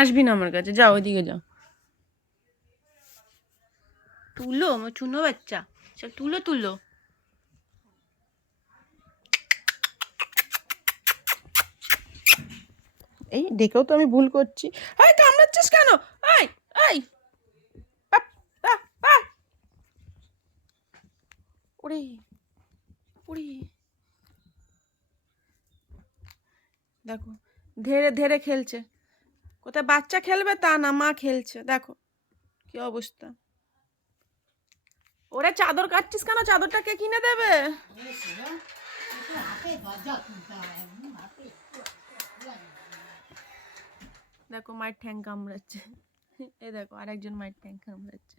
আসবি না আমার কাছে, যাও ওইদিকে যাও। তুলো আমার চুনো বাচ্চা, সব তুলো তুলো। এই দেখেও তো আমি ভুল করছি। এই কামড়াচ্ছিস কেন? এই এই ওরে ওরে, দেখো ধেড়ে ধেড়ে খেলছে। কোথায় বাচ্চা খেলবে তা না, মা খেলছে, দেখো কি অবস্থা। ওরে চাদর কাটছিস কেন? চাদরটা কে কিনে দেবে? দেখো মায়ের ঠ্যাং কামড়াচ্ছে। এ দেখো আরেকজন মায়ের ঠ্যাং কামড়াচ্ছে।